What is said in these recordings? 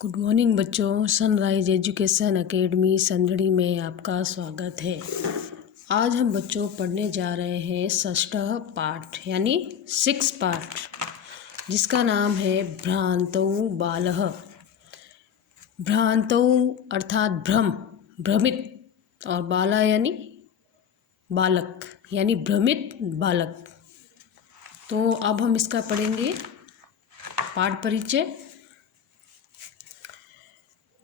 Good morning बच्चों। Sunrise education academy संदड़ी में आपका स्वागत है। आज हम बच्चों पढ़ने जा रहे हैं षष्ठ पाठ यानी 6 पाठ, जिसका नाम है भ्रांतौ बालः। भ्रांतौ अर्थात भ्रम, भ्रमित, और बाला यानी बालक यानी भ्रमित बालक। तो अब हम इसका पढ़ेंगे पाठ परिचय।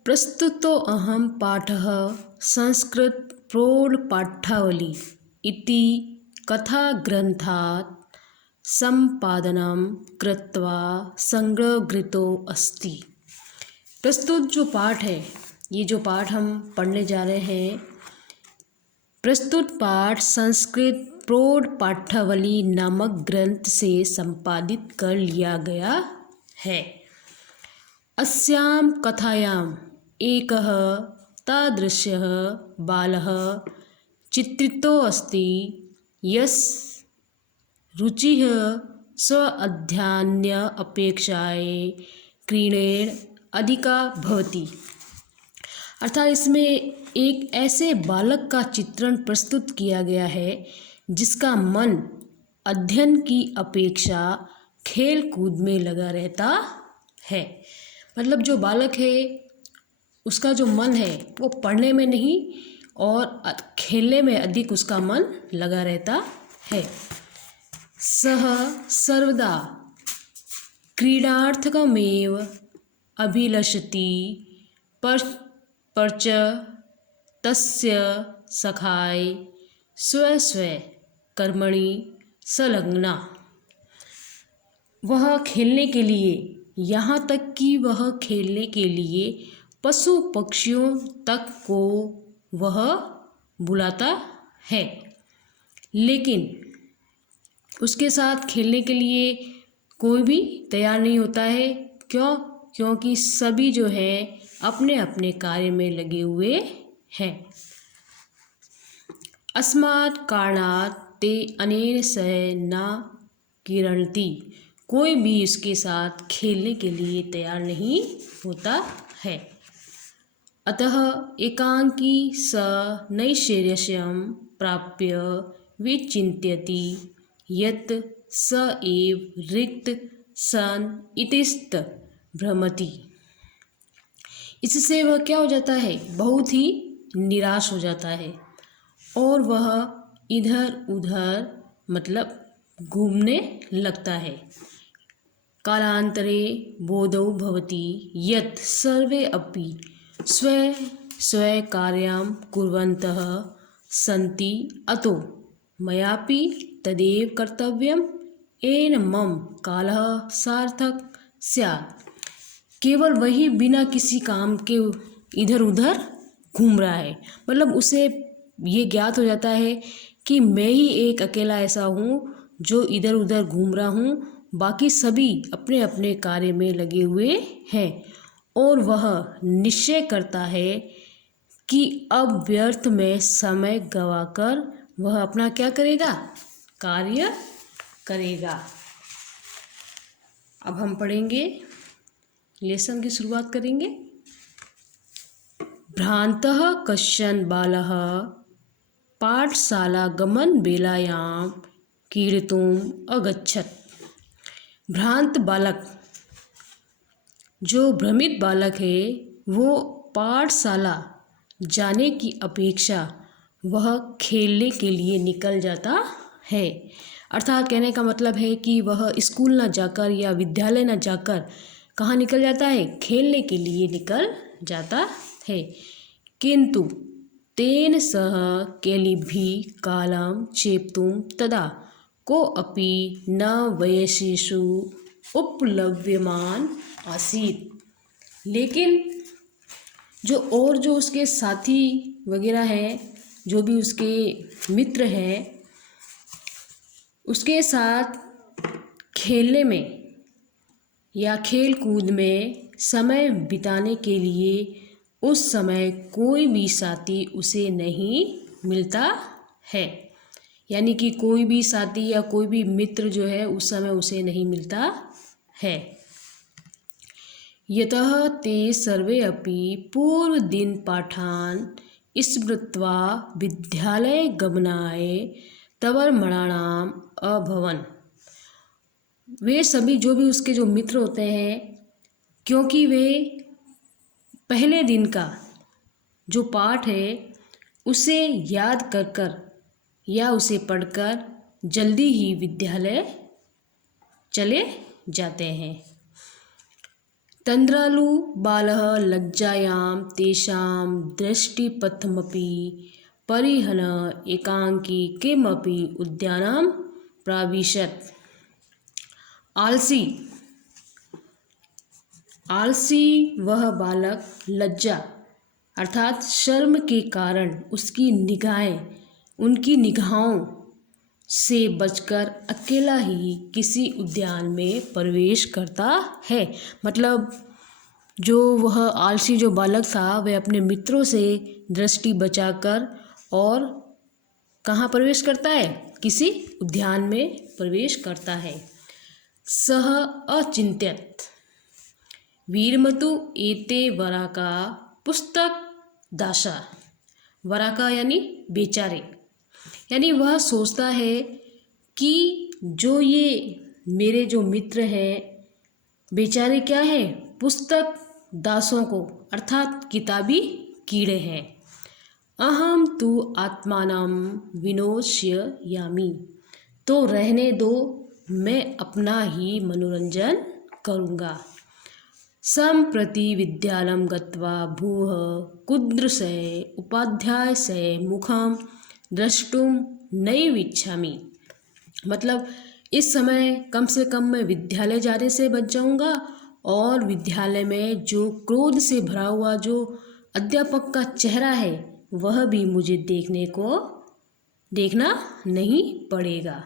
प्रस्तुतो अहम पाठः संस्कृत प्रौढपाठ्यावली इति कथाग्रन्थात् सम्पादनं कृत्वा संग्रहीतो अस्ति। प्रस्तुत जो पाठ है, ये जो पाठ हम पढ़ने जा रहे हैं, प्रस्तुत पाठ संस्कृत प्रौढपाठ्यावली नामक ग्रंथ से संपादित कर लिया गया है। अस्यां कथायां एकः तादृशः बालः चित्रितो अस्ति यस्य रुचिः स्व अध्ययनस्य अपेक्षायै क्रीडेन अधिका भवति। अर्थात इसमें एक ऐसे बालक का चित्रण प्रस्तुत किया गया है जिसका मन अध्ययन की अपेक्षा खेल कूद में लगा रहता है। मतलब जो बालक है उसका जो मन है वो पढ़ने में नहीं और खेलने में अधिक उसका मन लगा रहता है। सः सर्वदा क्रीडार्थकमेव अभिलषति परच तस्य सखाय स्व कर्मणि संलग्ना। वह खेलने के लिए, यहाँ तक कि वह खेलने के लिए पशु पक्षियों तक को वह बुलाता है, लेकिन उसके साथ खेलने के लिए कोई भी तैयार नहीं होता है। क्योंकि सभी जो है अपने अपने कार्य में लगे हुए हैं। अस्मात् कारणात् ते अनेन सह न क्रीडन्ति। कोई भी उसके साथ खेलने के लिए तैयार नहीं होता है। अतः एकांकी स नैश्वर्यं प्राप्य विचिन्तयति यत् स एव रिक्त सन इतिस्त भ्रमति। इससे वह क्या हो जाता है, बहुत ही निराश हो जाता है और वह इधर उधर मतलब घूमने लगता है। कालांतरे बोधो भवति यत् सर्वे अपि स्व कार्यं कुर्वन्तः सन्ति, अतो मयापि तदेव कर्तव्यम्, येन मम कालः सार्थक स्यात्। केवल वही बिना किसी काम के इधर उधर घूम रहा है। मतलब उसे ये ज्ञात हो जाता है कि मैं ही एक अकेला ऐसा हूँ जो इधर उधर घूम रहा हूँ, बाकी सभी अपने अपने कार्य में लगे हुए हैं। और वह निश्चय करता है कि अब व्यर्थ में समय गवाकर वह अपना क्या करेगा, कार्य करेगा। अब हम पढ़ेंगे, लेसन की शुरुआत करेंगे। भ्रांतः कश्चन बालः पाठशाला गमन बेलायां क्रीडितुम् अगच्छत्। भ्रांत बालक, जो भ्रमित बालक है, वो पाठशाला जाने की अपेक्षा वह खेलने के लिए निकल जाता है। अर्थात कहने का मतलब है कि वह स्कूल न जाकर या विद्यालय न जाकर कहाँ निकल जाता है, खेलने के लिए निकल जाता है। किंतु तेन सह केलिभिः कालं चेप्तुं तदा कोऽपि न वयस्येषु उपलभ्यमान आसीत्। लेकिन जो उसके साथी वगैरह हैं, जो भी उसके मित्र हैं, उसके साथ खेलने में या खेल कूद में समय बिताने के लिए उस समय कोई भी साथी उसे नहीं मिलता है। यानी कि कोई भी साथी या कोई भी मित्र जो है उस समय उसे नहीं मिलता है। यतः ते सर्वे अपि पूर्वदिनपाठान् स्मृत्वा विद्यालयगमनाय तवर्मणाम् अभवन्। वे सभी जो भी उसके जो मित्र होते हैं, क्योंकि वे पहले दिन का जो पाठ है उसे याद कर कर या उसे पढ़कर जल्दी ही विद्यालय चले जाते हैं। तन्द्रालु बालः लज्जायां तेषां दृष्टिपथमपि परिहन एकांकी किमपि उद्यानं प्राविशत्। आलसी वह बालक लज्जा अर्थात शर्म के कारण उनकी निगाहों से बचकर अकेला ही किसी उद्यान में प्रवेश करता है। मतलब जो वह आलसी जो बालक था वह अपने मित्रों से दृष्टि बचाकर और कहाँ प्रवेश करता है, किसी उद्यान में प्रवेश करता है। सह अचिंत्यत वीरमतु एते वराका पुस्तक दासा। वराका यानी बेचारे, यानी वह सोचता है कि जो ये मेरे जो मित्र हैं बेचारे क्या है, पुस्तक दासों को अर्थात किताबी कीड़े हैं। अहम तु आत्मानं विनोदयामि, तो रहने दो मैं अपना ही मनोरंजन करूँगा। सम्प्रति विद्यालयं गत्वा भूः कुदृशः उपाध्यायस्य मुखं द्रष्टुं नैवेच्छामि। मतलब इस समय कम से कम मैं विद्यालय जाने से बच जाऊंगा और विद्यालय में जो क्रोध से भरा हुआ जो अध्यापक का चेहरा है वह भी मुझे देखना नहीं पड़ेगा।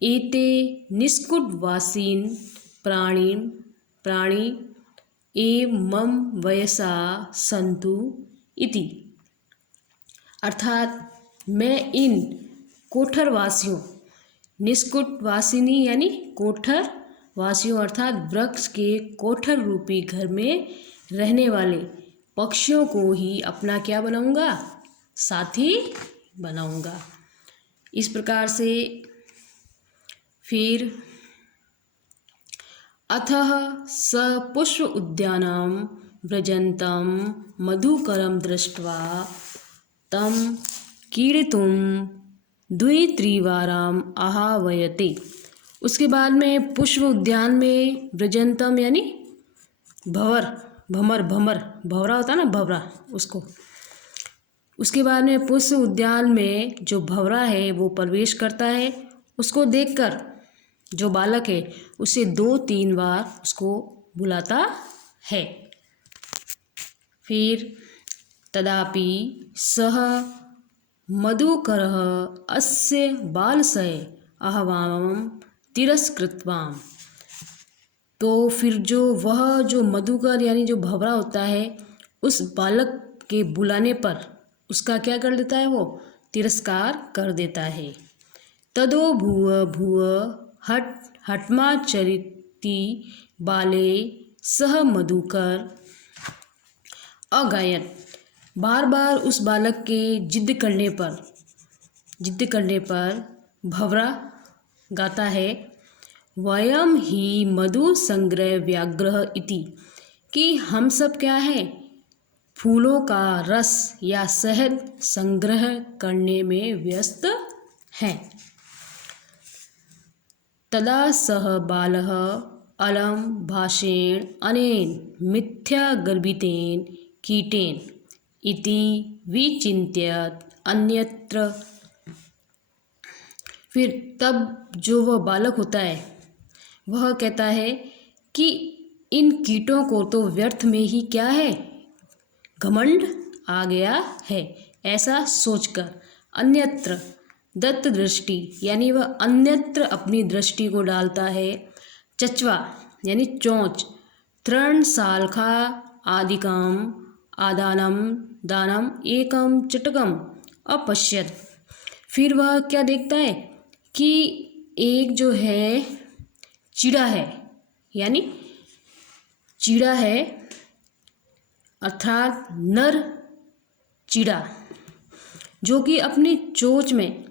एते निष्कुटवासीन प्राणी मम वयसा संतु इति। अर्थात मैं इन कोठरवासियों, निष्कुटवासिनी यानी कोठरवासियों अर्थात वृक्ष के कोठर रूपी घर में रहने वाले पक्षियों को ही अपना क्या बनाऊंगा, साथी बनाऊंगा। इस प्रकार से फिर अथः स पुष्प उद्यानं व्रजन्तं मधुकरं दृष्ट्वा तं कीड़ितुं द्वित्रिवारम् आह्वयते। उसके बाद में पुष्प उद्यान में व्रजंतम यानी भंवरा होता है ना, भंवरा उसको। उसके बाद में पुष्प उद्यान में जो भंवरा है वो प्रवेश करता है। उसको देखकर जो बालक है उसे 2-3 बार उसको बुलाता है। फिर तदापि सह मधुकरः अस्य बालस्य आह्वानं तिरस्कृतवान्। तो फिर जो मधुकर यानी जो भंवरा होता है उस बालक के बुलाने पर उसका क्या कर देता है, वो तिरस्कार कर देता है। तदो भूव हठमाचरिति बाले सह मधुकर अगायत। बार बार उस बालक के जिद करने पर भंवरा गाता है, वयम ही मधु संग्रह व्याघ्रः इति, कि हम सब क्या है, फूलों का रस या शहद संग्रह करने में व्यस्त हैं। तदा सह बालः अलम भाषेण अनेन मिथ्यागर्भितेन कीटेन इति विचिन्त्य अन्यत्र। फिर तब जो वह बालक होता है वह कहता है कि इन कीटों को तो व्यर्थ में ही क्या है, घमंड आ गया है, ऐसा सोचकर अन्यत्र दत्त दृष्टि यानी वह अन्यत्र अपनी दृष्टि को डालता है। चचवा यानी चोंच, तृण शालखा आदिकम आदानम दानम एकम चटकम अपश्यत। फिर वह क्या देखता है कि एक जो है चिड़ा है, यानी चीड़ा है, अर्थात नर चीड़ा, जो कि अपनी चोंच में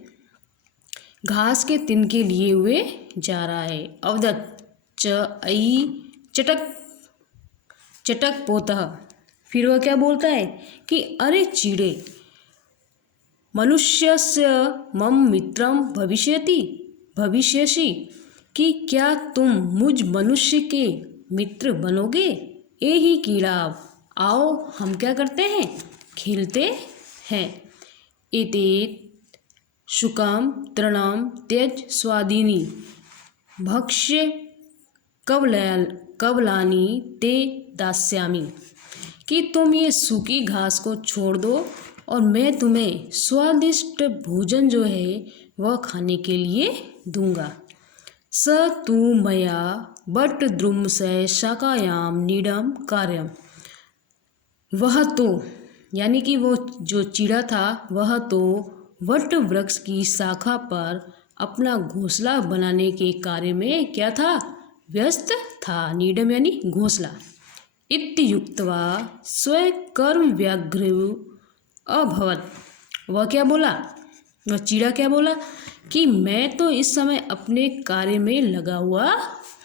घास के तिनके लिए हुए जा रहा है। अवदत् च ऐ चटक चटक पोतः। फिर वह क्या बोलता है कि अरे चीड़े, मनुष्यस्य मम मित्रम भविष्यसि, कि क्या तुम मुझ मनुष्य के मित्र बनोगे। ए ही कीड़ा, आओ हम क्या करते हैं, खेलते हैं। एतेत शुकम तृणम त्यज स्वादिनी भक्ष्य कवलानी ते दास्यामि, कि तुम ये सूखी घास को छोड़ दो और मैं तुम्हें स्वादिष्ट भोजन जो है वह खाने के लिए दूंगा। स तु मया बट द्रुमस्य शाकायाम नीडम कार्यम। वह तो, यानी कि वो जो चीड़ा था वह तो वट वृक्ष की शाखा पर अपना घोंसला बनाने के कार्य में क्या था, व्यस्त था। नीडम यानी घोंसला। इत्युक्त्वा स्वकर्म व्याघ्र अभवत्। वह क्या बोला, वह चीड़ा क्या बोला कि मैं तो इस समय अपने कार्य में लगा हुआ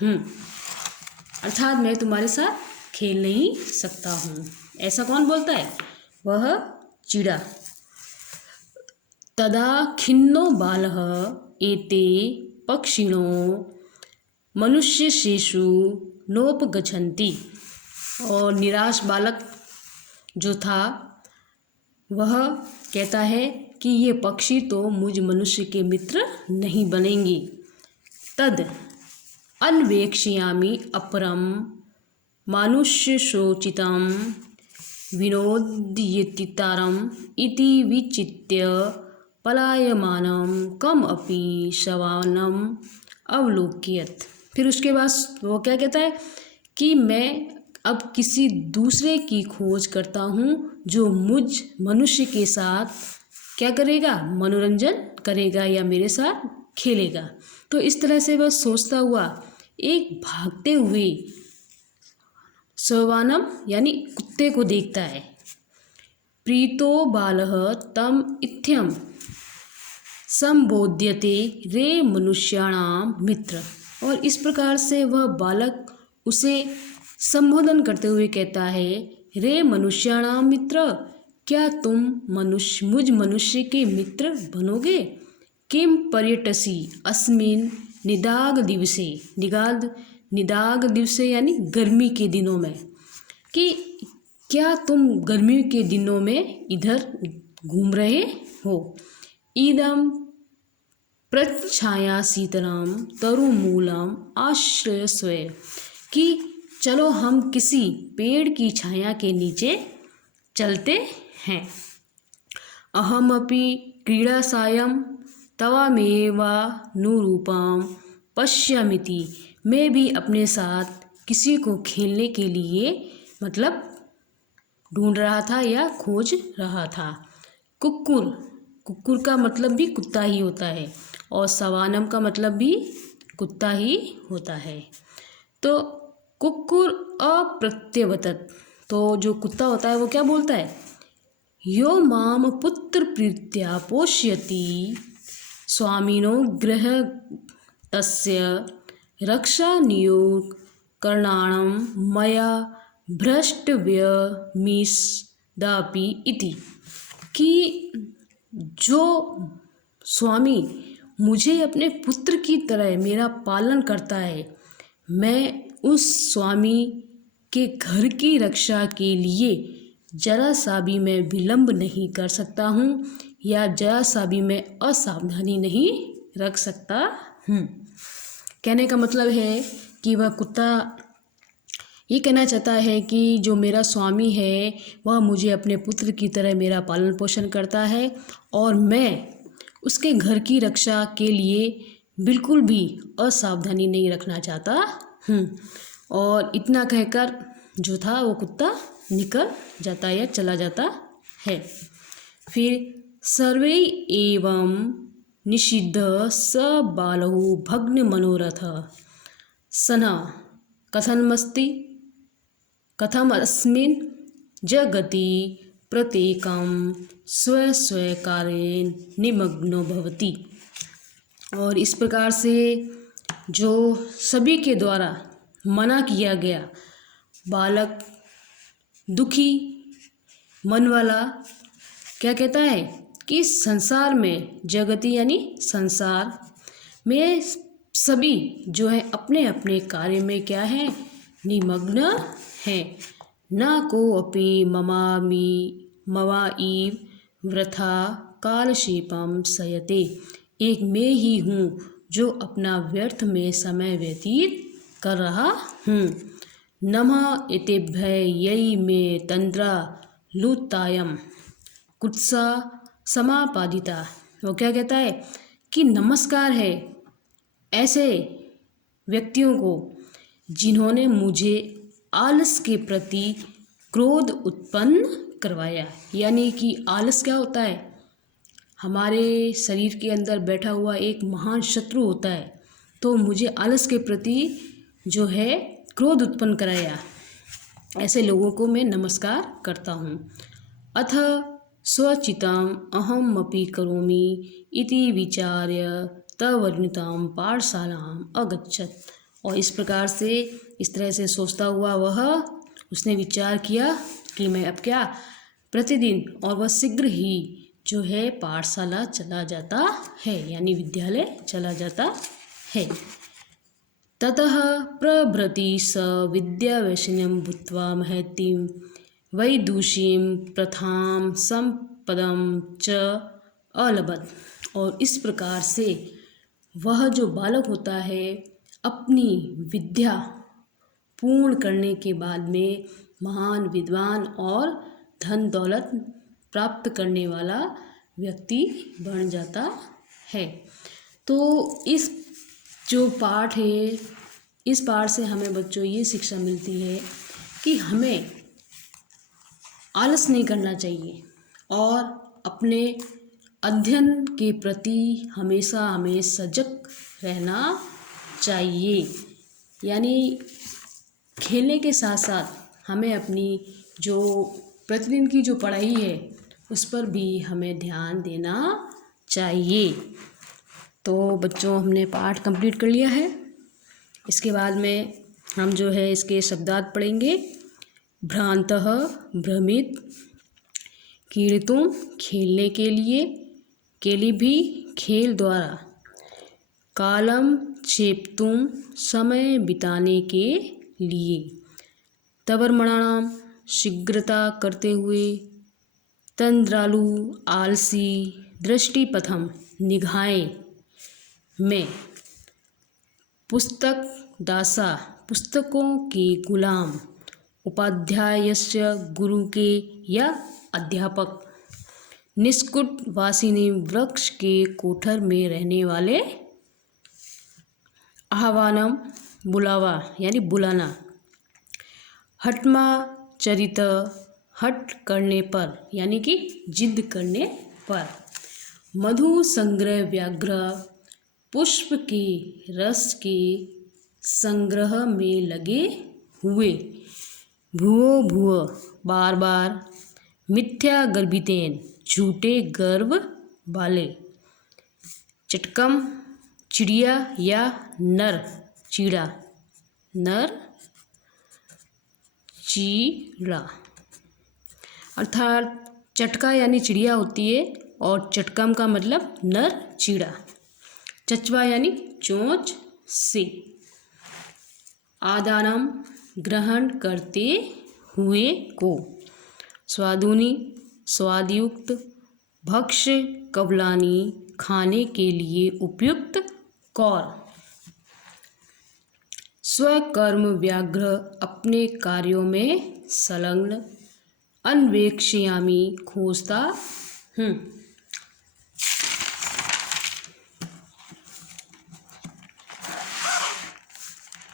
हूँ, अर्थात मैं तुम्हारे साथ खेल नहीं सकता हूँ। ऐसा कौन बोलता है, वह चीड़ा। तदा खिन्नो बालः एते पक्षिणो मनुष्यशेषु नोपगच्छन्ति। और निराश बालक जो था वह कहता है कि ये पक्षी तो मुझ मनुष्य के मित्र नहीं बनेंगे। तद अन्वेक्ष्यामि अपरम मानुष्यशोचितं विनोदयितारम इति विचित्य पलायमानं कम अपि शवानम अवलोकयत्। फिर उसके बाद वो क्या कहता है कि मैं अब किसी दूसरे की खोज करता हूँ जो मुझ मनुष्य के साथ क्या करेगा, मनोरंजन करेगा या मेरे साथ खेलेगा। तो इस तरह से वह सोचता हुआ एक भागते हुए सवानम यानी कुत्ते को देखता है। प्रीतो बालः तम इत्थम संबोध्यते रे मनुष्याणाम मित्र। और इस प्रकार से वह बालक उसे संबोधन करते हुए कहता है, रे मनुष्याणाम मित्र, क्या तुम मुझ मनुष्य के मित्र बनोगे। किम पर्यटसी अस्मिन निदाग दिवसे। निदाग दिवसे यानी गर्मी के दिनों में, कि क्या तुम गर्मी के दिनों में इधर घूम रहे हो। इदम प्रच्छाया शीतलम तरुमूलम आश्रयस्व, कि चलो हम किसी पेड़ की छाया के नीचे चलते हैं। अहमपि क्रीड़ा सायं तवामेवा नुरूपम पश्यामिति। मैं भी अपने साथ किसी को खेलने के लिए मतलब ढूंढ रहा था या खोज रहा था। कुक्कुर का मतलब भी कुत्ता ही होता है और सवानम का मतलब भी कुत्ता ही होता है। तो कुक्कुर अप्रत्यवतत, तो जो कुत्ता होता है वो क्या बोलता है, यो माम पुत्र प्रीत्या पोष्यति स्वामिनो गृह तस्य रक्षा नियोग करणाणम मया भ्रष्टव्यमिष्दापि इति। कि जो स्वामी मुझे अपने पुत्र की तरह मेरा पालन करता है, मैं उस स्वामी के घर की रक्षा के लिए जरा सा भी मैं विलंब नहीं कर सकता हूँ या जरा सा भी मैं असावधानी नहीं रख सकता हूँ। कहने का मतलब है कि वह कुत्ता ये कहना चाहता है कि जो मेरा स्वामी है वह मुझे अपने पुत्र की तरह मेरा पालन पोषण करता है और मैं उसके घर की रक्षा के लिए बिल्कुल भी असावधानी नहीं रखना चाहता हूँ। और इतना कहकर जो था वो कुत्ता निकल जाता है या चला जाता है। फिर सर्वे एवं निषिद्ध स बालहु भग्न मनोरथ सना कथनमस्ति कथम अस्मिन् जगति प्रत्येकं स्वस्वकार्येण निमग्नो भवति। और इस प्रकार से जो सभी के द्वारा मना किया गया बालक दुखी मन वाला क्या कहता है कि संसार में, जगति यानी संसार में सभी जो है अपने अपने कार्य में क्या है, निमग्न है। न को अपि मवाईव वृथा कालक्षेपम सयते। एक मैं ही हूँ जो अपना व्यर्थ में समय व्यतीत कर रहा हूँ। नमः एतेभ्य मे तंद्रा लुत्तायम कुत्सा समापादिता। वो क्या कहता है कि नमस्कार है ऐसे व्यक्तियों को जिन्होंने मुझे आलस के प्रति क्रोध उत्पन्न करवाया। यानी कि आलस क्या होता है, हमारे शरीर के अंदर बैठा हुआ एक महान शत्रु होता है। तो मुझे आलस के प्रति जो है क्रोध उत्पन्न कराया, ऐसे लोगों को मैं नमस्कार करता हूँ। अथ स्वचिताम अहमपि करोमि इति विचार्य तवर्णिताम पाठशालाम अगच्छत। और इस प्रकार से, इस तरह से सोचता हुआ उसने विचार किया कि मैं अब क्या प्रतिदिन, और वह शीघ्र ही जो है पाठशाला चला जाता है, यानी विद्यालय चला जाता है। ततः प्रभृति स विद्यावैषण्यं भूत्वा महतीं वैदुषीं प्रथां संपदं च अलभत। और इस प्रकार से वह जो बालक होता है अपनी विद्या पूर्ण करने के बाद में महान विद्वान और धन दौलत प्राप्त करने वाला व्यक्ति बन जाता है। तो इस जो पाठ है, इस पाठ से हमें बच्चों ये शिक्षा मिलती है कि हमें आलस नहीं करना चाहिए और अपने अध्ययन के प्रति हमेशा हमें सजग रहना चाहिए। यानी खेलने के साथ साथ हमें अपनी जो प्रतिदिन की जो पढ़ाई है उस पर भी हमें ध्यान देना चाहिए। तो बच्चों, हमने पाठ कंप्लीट कर लिया है। इसके बाद में हम जो है इसके शब्दार्थ पढ़ेंगे। भ्रांतः भ्रमित, कीर्तुं खेलने के लिए भी खेल द्वारा, कालम क्षेप्तुं समय बिताने के लिए, तवर्मणानाम शीघ्रता करते हुए, तंद्रालु आलसी, दृष्टिपथम निगाहें में, पुस्तक दासा पुस्तकों के गुलाम, उपाध्यायस्य गुरु के या अध्यापक, निष्कुट वासिनी वृक्ष के कोठर में रहने वाले, आह्वानम बुलावा यानी बुलाना, हठमा चरित हट करने पर यानी कि जिद करने पर, मधु संग्रह व्याघ्र पुष्प के रस के संग्रह में लगे हुए, भुवो भुव बार बार, मिथ्या गर्भितेन झूठे गर्व वाले, चटकम चिड़िया या नर चीड़ा, नर चीड़ा अर्थात चटका यानी चिड़िया होती है और चटकम का मतलब नर चीड़ा, चचवा यानी चोंच से, आदानम ग्रहण करते हुए को, स्वादुनी स्वादयुक्त, भक्ष्य कवलानी खाने के लिए उपयुक्त, कौर, स्वकर्म व्याघ्र अपने कार्यों में संलग्न, अन्वेक्षयामी खोजता हूँ।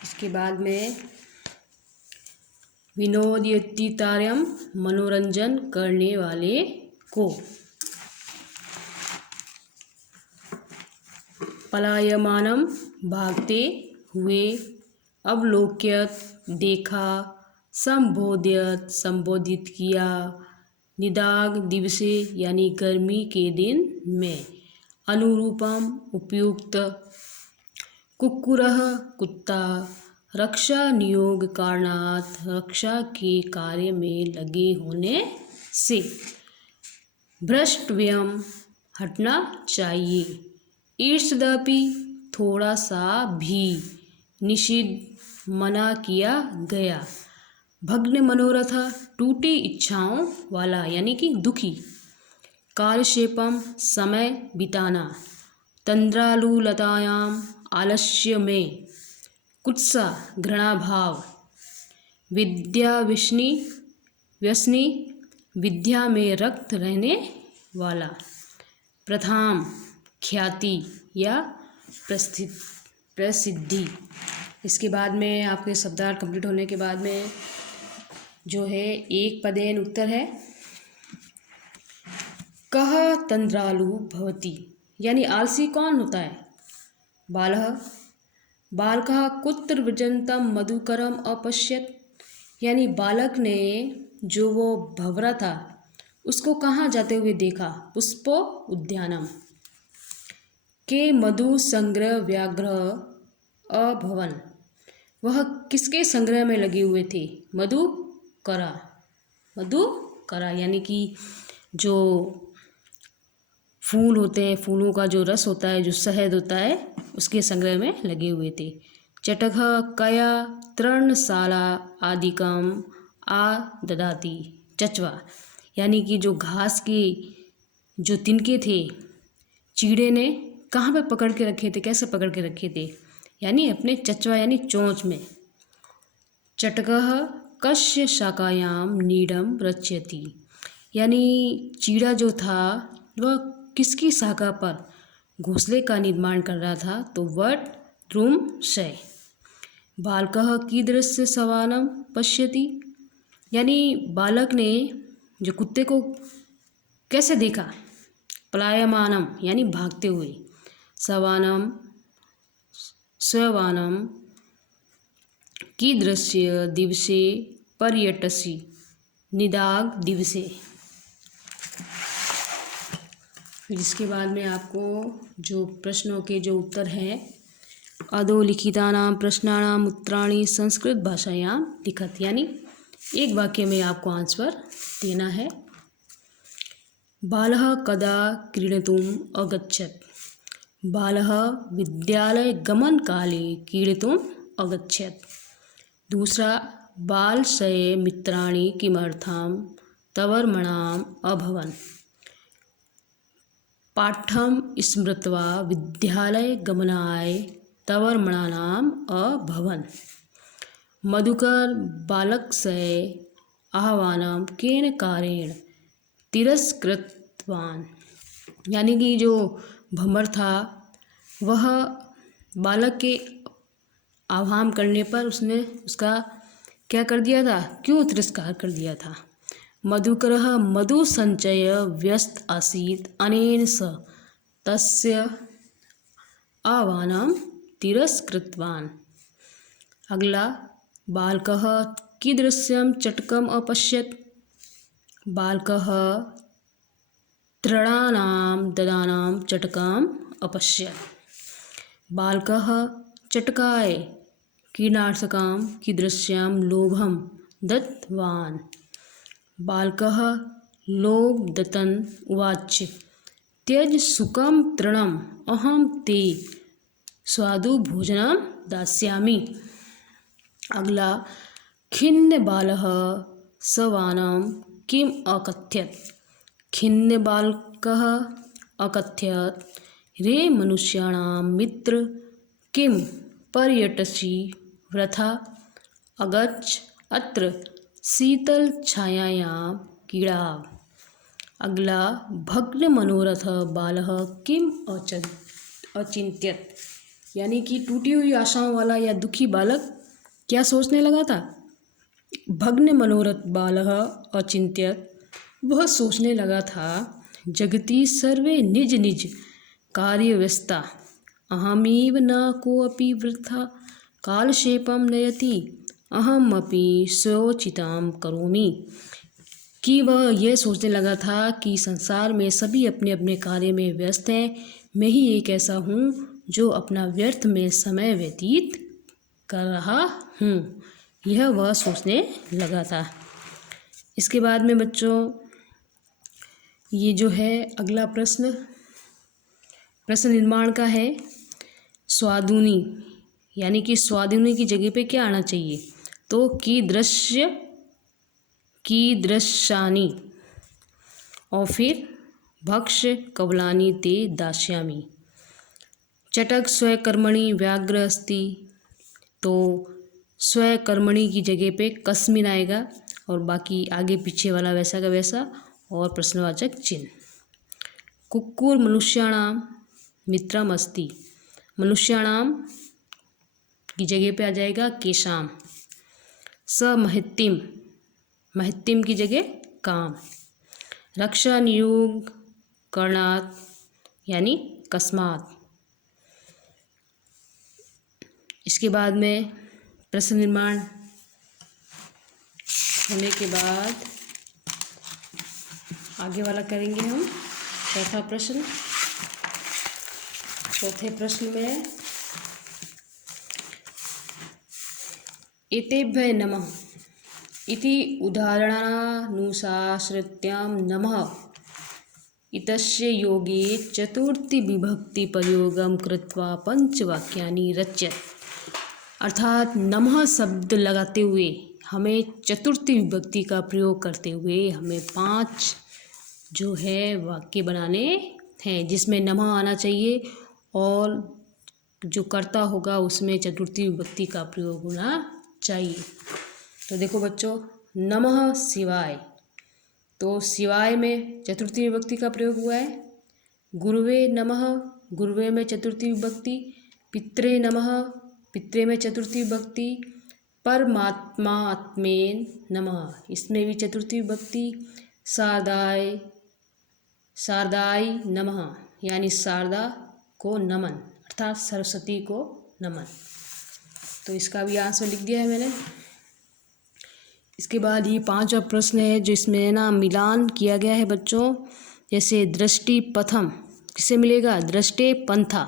इसके बाद में विनोदयतितार्यम मनोरंजन करने वाले को, पलायमानम भागते हुए, अवलोक्यत देखा, संबोध्यत संबोधित किया, निदाग दिवसे यानी गर्मी के दिन में, अनुरूपम उपयुक्त, कुक्कुरः कुत्ता, रक्षा नियोग कारणात् रक्षा के कार्य में लगे होने से, भ्रष्टव्यम हटना चाहिए, ईर्ष्यदपि थोड़ा सा भी, निषिद्ध मना किया गया, भग्न मनोरथ टूटी इच्छाओं वाला यानी कि दुखी, कालक्षेपम समय बिताना, तंद्रालुलतायाम आलस्य में, कुत्सा घृणा भाव, विद्या व्यसनी विद्या में रक्त रहने वाला, प्रथाम ख्याति या प्रसिद्धि। इसके बाद में आपके शब्दार्थ कंप्लीट होने के बाद में जो है एक पदेन उत्तर है, कः तंद्रालु भवति यानी आलसी कौन होता है, बालः, बालकः कुत्र व्रजन्तं मधुकरम अपश्यत यानी बालक ने जो वो भंवरा था उसको कहाँ जाते हुए देखा, पुष्पो उद्यानम, के मधु संग्रह व्याघ्र अभवन, वह किसके संग्रह में लगे हुए थे, मधुकरा यानी कि जो फूल होते हैं, फूलों का जो रस होता है, जो शहद होता है, उसके संग्रह में लगे हुए थे। चटख कया तृणशाला आदिकम आ ददाती, चचवा यानी कि जो घास के जो तिनके थे चीड़े ने कहाँ पे पकड़ के रखे थे, कैसे पकड़ के रखे थे, यानी अपने चचवा यानी चोंच में। चटकः कस्य शाखायाम नीडम रच्यति यानी चीड़ा जो था वह किसकी शाखा पर घोंसले का निर्माण कर रहा था, तो वट द्रुम शय। बालकः कीदृश सवानम पश्यति यानी बालक ने जो कुत्ते को कैसे देखा, पलायमानम यानी भागते हुए, सवानम स्ववानम, कीदृश्य दिवसे पर्यटसि, निदाग दिवसे। फिर इसके बाद में आपको जो प्रश्नों के जो उत्तर हैं, अधोलिखितानां प्रश्नानां उत्तराणि संस्कृत भाषायां लिखत यानी एक वाक्य में आपको आंसर देना है। बालः कदा क्रीडितुम् अगच्छत्, बालः विद्यालय गमन काले क्रीडितुम् अगच्छत्। दूसरा, बालशये मित्राणि किमर्थं तवर्मणाम् अभवन्, पाठं स्मृत्वा विद्यालय गमनाय तवर्मणानाम् अभवन्। मधुकर बालकस्य आह्वानं केन कारेण तिरस्कृतवान् यानी कि जो भंवर था वह बालक के आह्वान करने पर उसने उसका क्या कर दिया था, क्यों तिरस्कार कर दिया था। मधुकरः मधु संचय व्यस्त आसीत् अनेन स तस्य आह्वानं तिरस्कृतवान्। अगला, बालकः कीदृशं चटकम् अपश्यत्, बालकः तृणानां ददानां चटकम् अपश्यत्। बालकः चटकाय कीटनाशकां कीदृशं लोभं दत्तवान्, बालकः लोभदत्तन् उवाच त्यज सुखं तृणम् अहं ते स्वादु भोजनं दास्यामि। अगला, खिन्न बालः सवानं किम अकथ्यत, खिन्न बालकः अकथ्यत रे मनुष्याणां मित्र किम पर्यटसि वृथा अगच्छ अत्र शीतल छायायां कीड़ा। अगला, भग्न मनोरथ बालः किम अचिंत्यत यानी कि टूटी हुई आशाओं वाला या दुखी बालक क्या सोचने लगा था। भग्न मनोरथ बालः अचिंत्यत, वह सोचने लगा था जगति सर्वे निज निज कार्य व्यस्ता, अहमेव न कोऽपि वृथा कालक्षेपं नयति अहम अपि स्वचिताम करोमि, कि वह यह सोचने लगा था कि संसार में सभी अपने अपने कार्य में व्यस्त हैं, मैं ही एक ऐसा हूँ जो अपना व्यर्थ में समय व्यतीत कर रहा हूँ, यह वह सोचने लगा था। इसके बाद में बच्चों ये जो है अगला प्रश्न निर्माण का है। स्वादुनी यानी कि स्वादुनी की जगह पे क्या आना चाहिए? तो कीदृशानि और फिर भक्ष कवलानि ते दास्यामि। चटक स्वकर्मणि व्याघ्र अस्ति, तो स्वकर्मणि की जगह पे कस्मिन आएगा और बाकी आगे पीछे वाला वैसा का वैसा और प्रश्नवाचक चिन्ह। कुक्कुर मनुष्याणाम मित्रम अस्ति, मनुष्याणाम की जगह पे आ जाएगा केशाम। स महित्तिम की जगह काम। रक्षा नियोग करणात् यानी कस्मात्। इसके बाद में प्रश्न निर्माण होने के बाद आगे वाला करेंगे हम। चौथा प्रश्न, चौथे प्रश्न में एतेभ्य नमः इति उदाहरणानुसाश्रित्यां नमः इतस्य योगे चतुर्थी विभक्ति प्रयोगम कृत्वा पंचवाक्यानि रच्यत। अर्थात नमः शब्द लगाते हुए हमें चतुर्थी विभक्ति का प्रयोग करते हुए हमें 5 जो है वाक्य बनाने हैं, जिसमें नमः आना चाहिए और जो कर्ता होगा उसमें चतुर्थी विभक्ति का प्रयोग होना चाहिए। तो देखो बच्चों, नमः शिवाय, तो शिवाय में चतुर्थी विभक्ति का प्रयोग हुआ है। गुरुवे नमः, गुरुवे में चतुर्थी विभक्ति। पित्रे नमः, पित्रे में चतुर्थी विभक्ति। परमात्मात्मेन नमः, इसमें भी चतुर्थी विभक्ति। शारदाय नमः यानी शारदा को नमन, अर्थात सरस्वती को नमन। तो इसका भी आंसर लिख दिया है मैंने। इसके बाद ये 5वां प्रश्न है जो इसमें ना मिलान किया गया है बच्चों। जैसे दृष्टि पथम किसे मिलेगा? दृष्टे पंथा।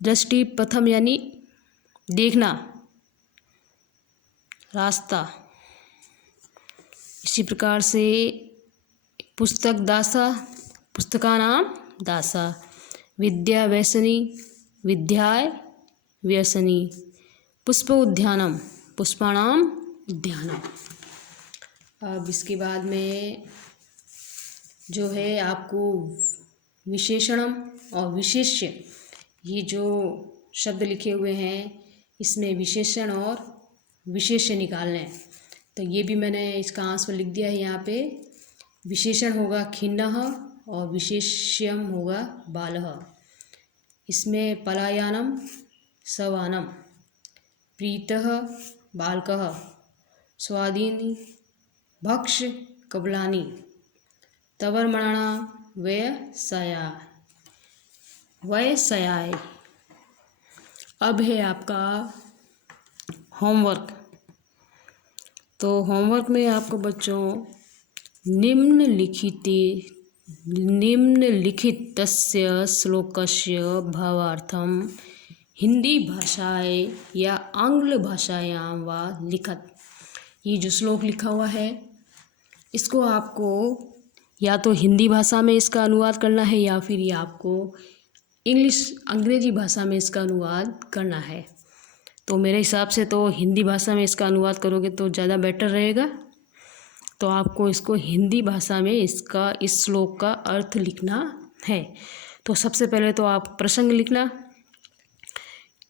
दृष्टि पथम यानी देखना, रास्ता। इसी प्रकार से पुस्तक दासा, पुस्तका नाम दासा। विद्या व्यसनी, विद्याय व्यसनी। पुष्प उद्यानम, पुष्पाणाम उद्यानम। अब इसके बाद में जो है आपको विशेषणम और विशेष्य, ये जो शब्द लिखे हुए हैं इसमें विशेषण और विशेष्य निकालने हैं। तो ये भी मैंने इसका आंसर लिख दिया है यहाँ पे। विशेषण होगा खिन्नः और विशेष्यम होगा बालः। इसमें पलायानम सवानम, प्रीतः बालकः, स्वादीनि भक्ष कबलानि, तवर्मणा वयस्याय। अब है आपका होमवर्क। तो होमवर्क में आपको बच्चों निम्नलिखित तस्य श्लोकस्य भावार्थम हिंदी भाषाएं या आंग्ल भाषायां वा लिखत। ये जो श्लोक लिखा हुआ है इसको आपको या तो हिंदी भाषा में इसका अनुवाद करना है या फिर ये आपको अंग्रेजी भाषा में इसका अनुवाद करना है। तो मेरे हिसाब से तो हिंदी भाषा में इसका अनुवाद करोगे तो ज़्यादा बेटर रहेगा। तो आपको इसको हिंदी भाषा में इस श्लोक का अर्थ लिखना है। तो सबसे पहले तो आप प्रसंग लिखना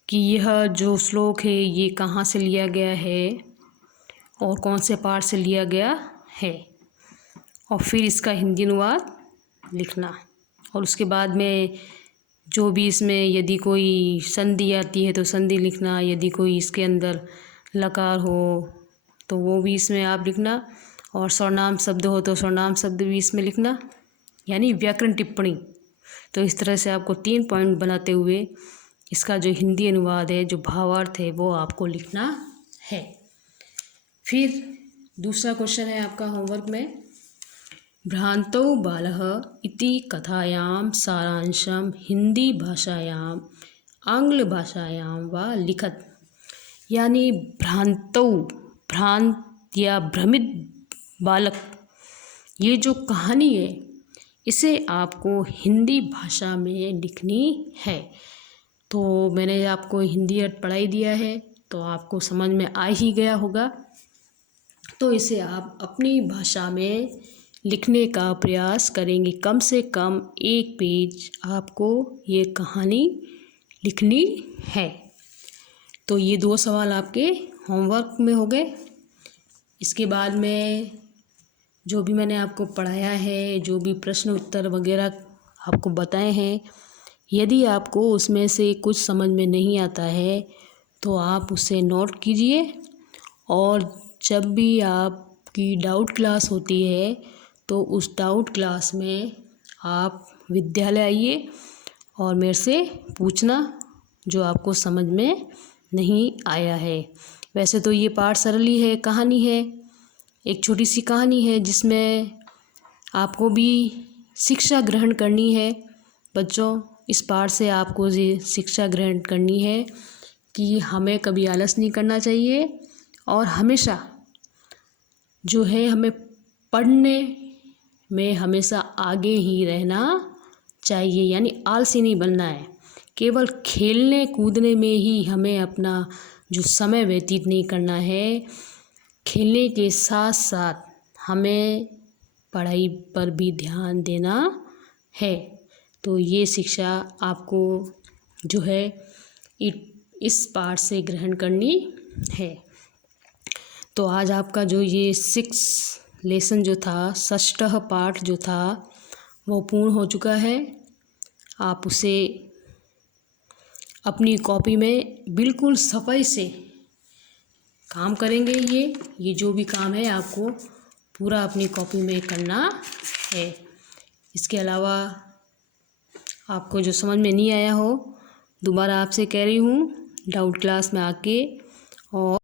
कि यह जो श्लोक है ये कहाँ से लिया गया है और कौन से पाठ से लिया गया है, और फिर इसका हिंदी अनुवाद लिखना। और उसके बाद में जो भी इसमें यदि कोई संधि आती है तो संधि लिखना, यदि कोई इसके अंदर लकार हो तो वो भी इसमें आप लिखना, और सर्वनाम शब्द हो तो सर्वनाम शब्द भी इसमें लिखना, यानी व्याकरण टिप्पणी। तो इस तरह से आपको 3 पॉइंट बनाते हुए इसका जो हिंदी अनुवाद है, जो भावार्थ है, वो आपको लिखना है। फिर दूसरा क्वेश्चन है आपका होमवर्क में, भ्रांतौ बालः इति कथायां सारांशं हिंदी भाषायां आंग्ल भाषायां वा लिखत। यानी भ्रांतौ, भ्रांत या भ्रमित बालक, ये जो कहानी है इसे आपको हिंदी भाषा में लिखनी है। तो मैंने आपको हिंदी अर्थ पढ़ाई दिया है तो आपको समझ में आ ही गया होगा। तो इसे आप अपनी भाषा में लिखने का प्रयास करेंगे। कम से कम 1 पेज आपको ये कहानी लिखनी है। तो ये 2 सवाल आपके होमवर्क में हो गए। इसके बाद में जो भी मैंने आपको पढ़ाया है, जो भी प्रश्न उत्तर वगैरह आपको बताए हैं, यदि आपको उसमें से कुछ समझ में नहीं आता है तो आप उसे नोट कीजिए, और जब भी आपकी डाउट क्लास होती है तो उस डाउट क्लास में आप विद्यालय आइए और मेरे से पूछना जो आपको समझ में नहीं आया है। वैसे तो ये पाठ सरल ही है, कहानी है, एक छोटी सी कहानी है जिसमें आपको भी शिक्षा ग्रहण करनी है। बच्चों, इस पाठ से आपको ये शिक्षा ग्रहण करनी है कि हमें कभी आलस नहीं करना चाहिए और हमेशा जो है हमें पढ़ने में हमेशा आगे ही रहना चाहिए। यानी आलसी नहीं बनना है, केवल खेलने कूदने में ही हमें अपना जो समय व्यतीत नहीं करना है। खेलने के साथ साथ हमें पढ़ाई पर भी ध्यान देना है। तो ये शिक्षा आपको जो है इस पाठ से ग्रहण करनी है। तो आज आपका जो ये 6 लेसन जो था, 6 पाठ जो था वो पूर्ण हो चुका है। आप उसे अपनी कॉपी में बिल्कुल सफाई से काम करेंगे। ये जो भी काम है आपको पूरा अपनी कॉपी में करना है। इसके अलावा आपको जो समझ में नहीं आया हो, दोबारा आपसे कह रही हूँ डाउट क्लास में आके और